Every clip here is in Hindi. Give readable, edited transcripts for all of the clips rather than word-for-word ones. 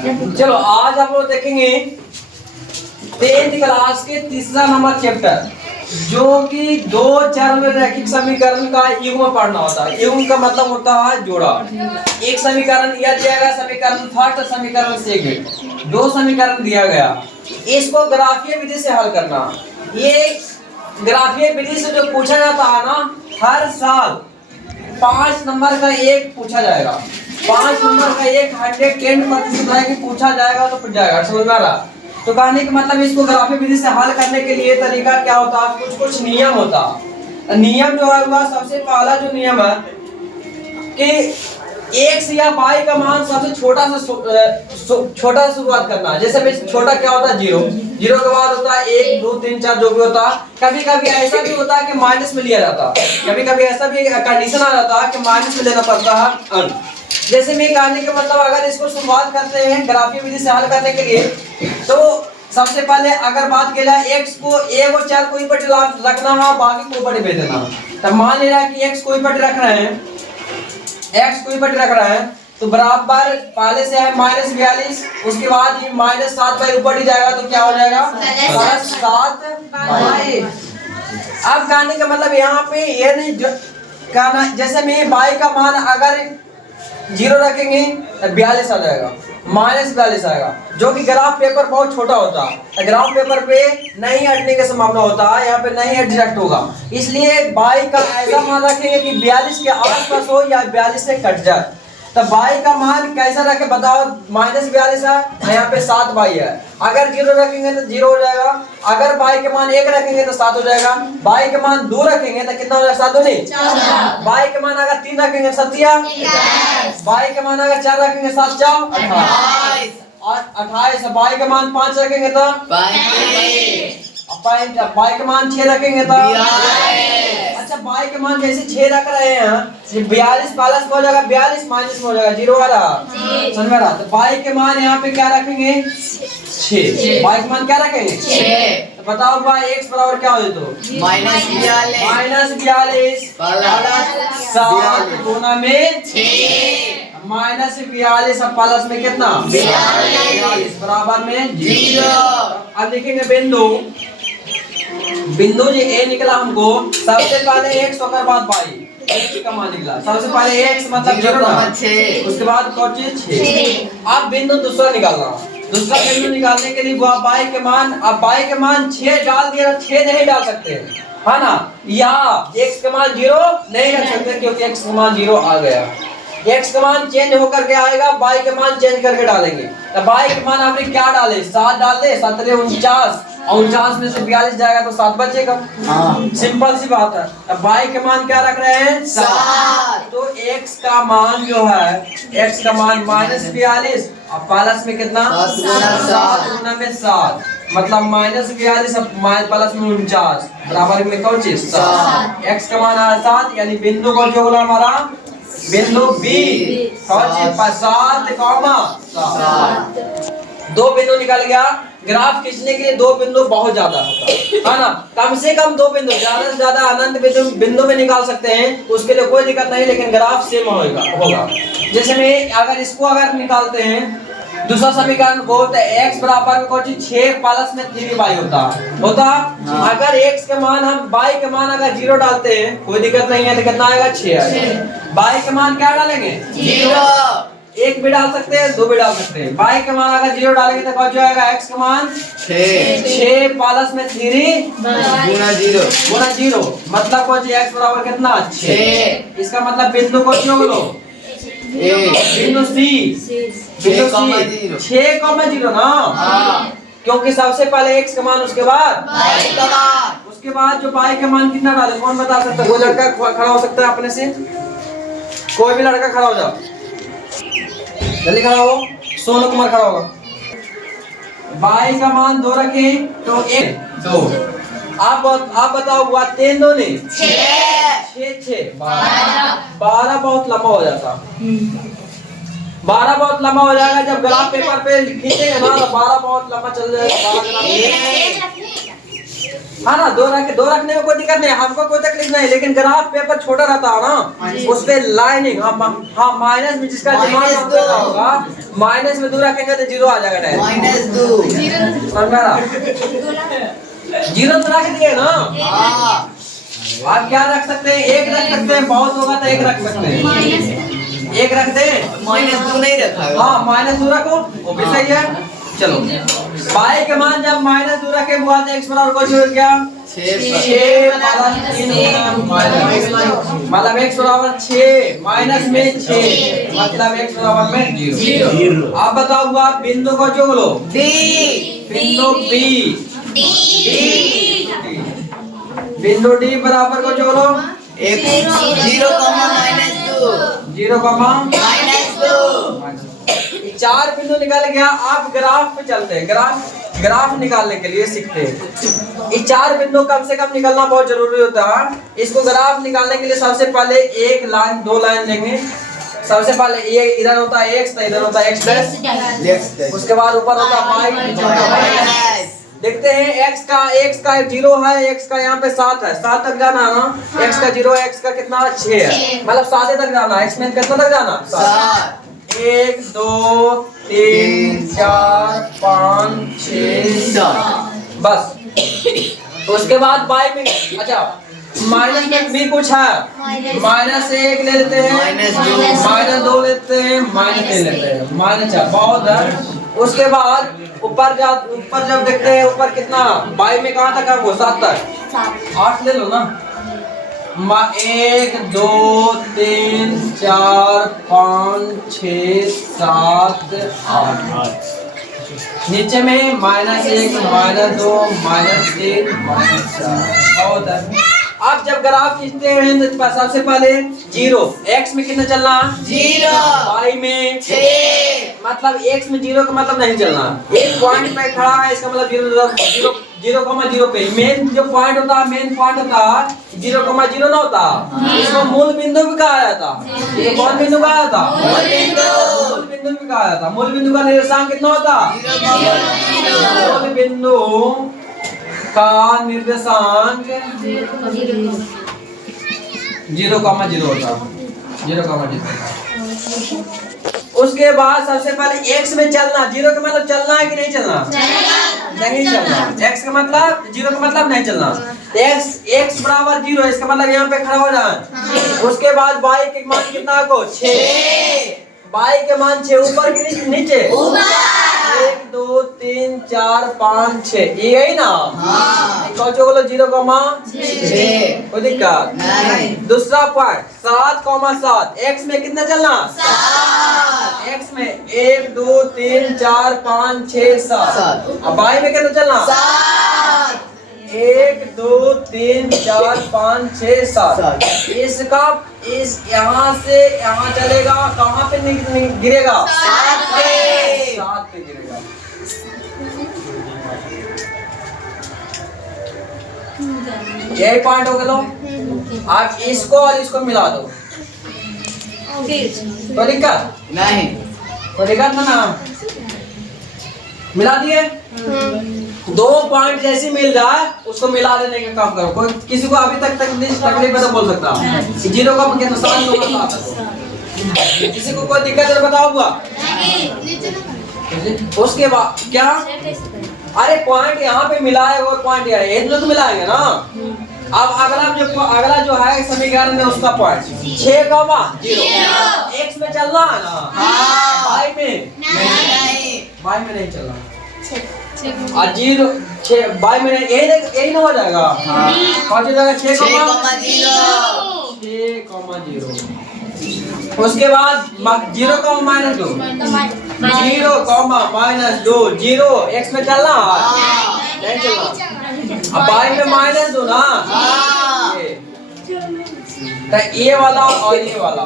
चलो आज हम लोग देखेंगे 10th क्लास के तीसरा नंबर चैप्टर, जो कि दो चर रैखिक समीकरण का युग्म पढ़ना होता है। युग्म का मतलब होता है जोड़ा। एक समीकरण दिया गया, समीकरण फर्स्ट, समीकरण सेकंड, दो समीकरण दिया गया, इसको ग्राफीय विधि से हल करना। ये ग्राफीय विधि से जो पूछा जाता है ना, हर साल 5 नंबर का एक पूछा जाएगा। 5 नंबर का एक 110% है कि पूछा जाएगा तो पूछ जाएगा। समझ में आ रहा? तो कहने का मतलब इसको ग्राफीय विधि से हल करने के लिए तरीका क्या होता है, कुछ नियम होता है। नियम जो है वह सबसे पहला जो नियम है कि x या y का मान सबसे छोटा से शुरुआत करना है। जैसे छोटा क्या होता है, 0 के बाद होता है 1 2 3 4 जो भी होता है। कभी कभी ऐसा भी होता है कि माइनस में लिया जाता है, कभी कभी ऐसा भी कंडीशन आ जाता है कि माइनस में लेना पड़ता है अंक। जैसे मैं कहने का मतलब अगर इसको शुरुआत करते हैं ग्राफीय विधि से हल करने के लिए, तो सबसे पहले अगर बात की जाए x को a और 4 कोई पट रखना है, बाकी कोई पट भेज देना। तो मान लिया कि x कोई पट रख रहे हैं, x कोई पट रख रहा है, तो बराबर पहले से है -42, उसके बाद ये -7 ऊपर ही जाएगा तो क्या हो जाएगा +7। अब कहने का मतलब यहाँ पे ये नहीं कहना, जैसे में y का मान अगर 0 रखेंगे तो 42 आ जाएगा, -42 आएगा, जो कि ग्राफ पेपर बहुत छोटा होता है। ग्राफ पेपर पे नहीं हटने की संभावना होता है, यहाँ पे नहीं एडजस्ट होगा। इसलिए y का ऐसा मान रखेंगे कि 42 के आसपास हो या 42 से कट जाए। तो y का मान कैसा रखे बताओ, -42 है, यहाँ पे 7y है। अगर 0 रखेंगे तो 0 हो जाएगा, अगर y के मान 1 रखेंगे तो 7 हो जाएगा, y के मान 2 रखेंगे तो कितना हो जाएगा, 7 नहीं, y के मान अगर 3 रखेंगे 7 y के मान अगर 4 रखेंगे 7 4 28 और 28, y के मान 5 रखेंगे तो y के मान 6 रखेंगे तो अच्छा, y के मान जैसे 6 रख रहे हैं, 42 प्लस में हो जाएगा 42 माइनस में हो जाएगा 0 वाला। समझ में आ रहा? तो y के मान यहाँ पे क्या रखेंगे 6, y के मान क्या रखेंगे 6। तो बताओ भाई x बराबर क्या हो तो -42 7 गुना में 6, -42 अब प्लस में कितना 42 बराबर में 0। अब देखेंगे बिंदु जो a निकला हमको, सबसे पहले x होकर बाद y, x का मान निकला। सबसे पहले x मतलब 0 ना, उसके बाद कौन चीज 6। अब बिंदु दूसरा निकालना, दूसरा बिंदु निकालने के लिए वो y के मान, अब y के मान 6 डाल दिया, 6 नहीं डाल सकते है ना, या x के मान 0 नहीं रख सकते क्योंकि x का मान 0 आ गया। x का मान चेंज होकर के आएगा, y के मान चेंज करके डालेंगे। तो y के मान आपने क्या डाले, 7 डाल दे, 7 49 और 49 में से 42 जाएगा तो 7 बचेगा। सिंपल सी बात है। अब y के मान क्या रख रहे हैं 7, तो x का मान जो है, x का मान -42 और प्लस में कितना 7 गुना में 7, मतलब -42 प्लस में 49 बराबर में कौन चीज 7। x का मान आया 7, यानी बिंदु कौन जो बोला हमारा बिंदु B, कौन चीज 7, दो बिंदु निकल गया। ग्राफ खींचने के लिए दो बिंदु बहुत ज्यादा होता है ना, कम से कम दो बिंदु, ज्यादा से ज्यादा अनंत बिंदु में निकाल सकते हैं, उसके लिए कोई दिक्कत नहीं, लेकिन ग्राफ सेम होगा। जैसे में अगर इसको निकालते हैं दूसरा समीकरण को, तो x बराबर में 6 प्लस में 3y होता। अगर x के मान हम y के मान अगर 0 डालते हैं कोई दिक्कत नहीं है, तो कितना आएगा 6 आएगा। y के मान क्या डालेंगे 0, एक भी डाल सकते हैं, दो भी डाल सकते हैं। y के मान अगर 0 डालेंगे तो क्या आएगा, x का मान 6 प्लस में 3 गुना 0, मतलब कौन सी x बराबर कितना 6। इसका मतलब बिंदु को क्यों बोलो बिंदु C 6,0 ना, क्योंकि सबसे पहले x का मान, उसके बाद जो y का मान कितना डाले, कौन बता सकता है? कोई लड़का खड़ा हो सकता है अपने से, कोई भी लड़का खड़ा हो जाओ, जल्दी खड़ा हो। सोनू कुमार खड़ा होगा। y का मान 2 रखे तो 1 2, आप बताओ हुआ 3 2 नहीं 6 12 बहुत लंबा हो जाता, 12 बहुत लंबा हो जाएगा। जब ग्राफ पेपर पे खींचेंगे ना तो 12 बहुत लंबा चल जाएगा। हाँ ना, दो रखने में कोई दिक्कत नहीं, हमको कोई तकलीफ नहीं, लेकिन ग्राफ पेपर छोटा रहता है ना, उस पे लाइनिंग हाँ माइनस में जिसका दिमाग काम करता होगा, माइनस में 2 रखेंगे तो 0 आ जाएगा डायरेक्ट। -2 समझ में आ रहा? 0 तो रख दिए ना। आप क्या रख सकते हैं? 1 रख सकते हैं, बहुत होगा तो 1 रख सकते हैं, 1 रख दे। -2 नहीं रखा। हाँ -2 रखो, वो भी सही है। चलो बाई के मान जब -2 रखे हुआ तो x बराबर कुछ हो गया 6 मतलब x बराबर 6 माइनस में 6 मतलब x बराबर में 0। आप बताओ हुआ बिंदु को जोड़ लो। D बिंदु B बिंदु D बराबर को जोड़ो 0, -2 0, -2 4 बिंदु निकल गया। आप ग्राफ पे चलते हैं, ग्राफ निकालने के लिए सीखते हैं। ये 4 बिंदु कम से कम निकलना बहुत जरूरी होता है। इसको ग्राफ निकालने के लिए सबसे पहले 1 लाइन 2 लाइन लेंगे। सबसे पहले ये इधर होता है x, तो इधर होता है x', उसके बाद ऊपर होता है y। देखते हैं x का 0 है, x का यहाँ पे 7 है, 7 तक जाना है ना। x का 0 है, x का कितना 6 है, मतलब 7 तक जाना है। x में कितना तक जाना? 7। 1 2 3 4 5 6 7 बस। उसके बाद y में अच्छा माइनस में भी कुछ है, -1 ले लेते हैं, -2 लेते हैं, -3 लेते हैं, -4 बहुत है। उसके बाद ऊपर जब देखते हैं ऊपर कितना y में कहाँ तक है वो 7 तक, 8 ले लो ना। 1 2 3 4 5 6 7 8 नीचे में -1 -2 -3 -4 बहुत है। आप जब ग्राफ खींचते हैं तो सबसे पहले 0 x में कितना चलना? 0 y में 6 मतलब x में 0 का मतलब नहीं चलना। एक पॉइंट पे खड़ा है इसका मतलब 0,0 पे मेन जो पॉइंट होता है, मेन पॉइंट होता है 0,0 ना होता, इसको मूल बिंदु भी कहा जाता है। ये कौन बिंदु कहा जाता? मूल बिंदु भी कहा जाता। मूल बिंदु का निर्देशांक कितना होता? मूल बिंदु का निर्देशांक 0,0 होता, 0,0। उसके बाद सबसे पहले x में चलना, 0 का मतलब चलना है कि नहीं चलना? नहीं चलना। x का मतलब 0 का मतलब नहीं चलना। x बराबर 0 इसका मतलब यहाँ पे खड़ा हो जाए। उसके बाद y के मान कितना को 6, y के मान 6 ऊपर के नीचे 1 2 3 4 5 6 यही ना। कौन बोलो 0,6 कोई दिक्कत नहीं। दूसरा पॉइंट 7,7 x में कितना चलना? 7 x में 1 2 3 4 5 6 7 अब y में कितना चलना? 7 1 2 3 4 5 6 7 इसका इस यहाँ से यहाँ चलेगा, कहाँ पे गिरेगा? 7 पे गिरेगा। यही पॉइंट हो गया। आप इसको और इसको मिला दो तो दिक्कत नहीं, तो दिक्कत ना मिला दिए। 2 पॉइंट जैसे मिल जाए उसको मिला देने का काम करो। कोई किसी को अभी तक तकलीफ है तो बोल सकता है 0 का कितना 7 किसी को कोई दिक्कत है बताओ हुआ। उसके बाद क्या? अरे पॉइंट यहाँ पे मिलाए और पॉइंट यहाँ ये तो मिलाएंगे ना। अब अगला जो है समीकरण में उसका पॉइंट 6,0 x में चलना है ना, y में नहीं चलना। और 0 6 y में यही ना हो जाएगा। कौन सी जगह 6,0 उसके बाद 0, -2 0, -2 0 x में चलना नहीं चलना। अब y में -2 ना, तो ये वाला और ये वाला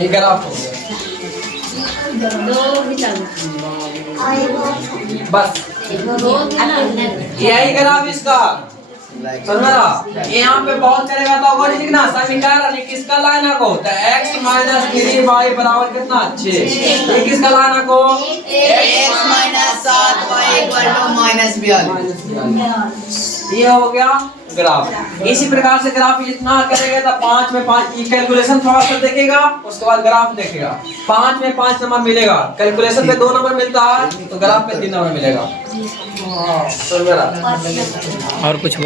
ये ग्राफ हो गया बस। यही ग्राफ इसका समझ रहा? यहाँ पे बहुत करेगा तो होगा लिखना समीकरण किसका लाना को तो x माइनस 3y बराबर कितना 6। ये किसका लाना को x minus 7y equal to minus 42। ये हो गया ग्राफ। इसी प्रकार से ग्राफ इतना करेगा तो 5 में 5 कैलकुलेशन थोड़ा सा देखेगा उसके बाद ग्राफ देखेगा। 5 में 5 नंबर मिलेगा, कैलकुलेशन पे 2 नंबर मिलता है तो ग्राफ पे 3 नंबर मिलेगा। समझ रहा? और कुछ